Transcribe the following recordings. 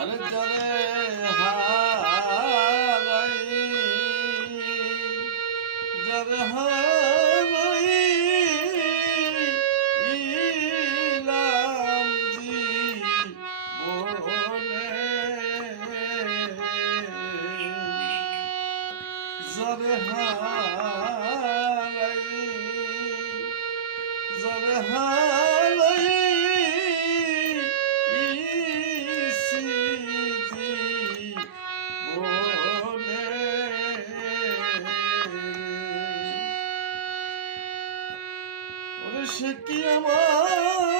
আরে জরে হারাই জরে হারাই ইলাম জীবনে জরে হারাই জরে হারাই ওরে সে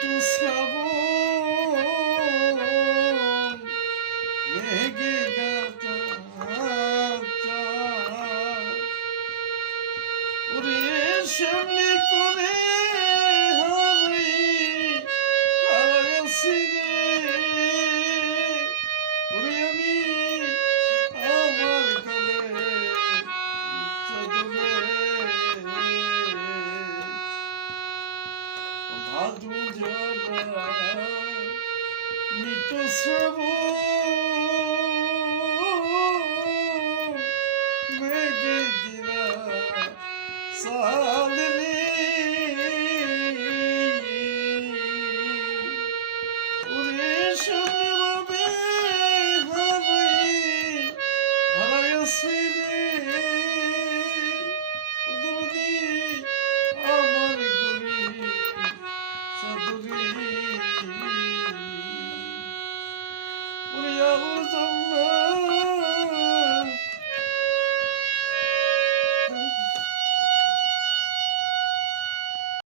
বিটু শ্রাবণ মেঘে গাতা ওরে সামনে করে আদু নিত শ্রব মেঘে দিবা সা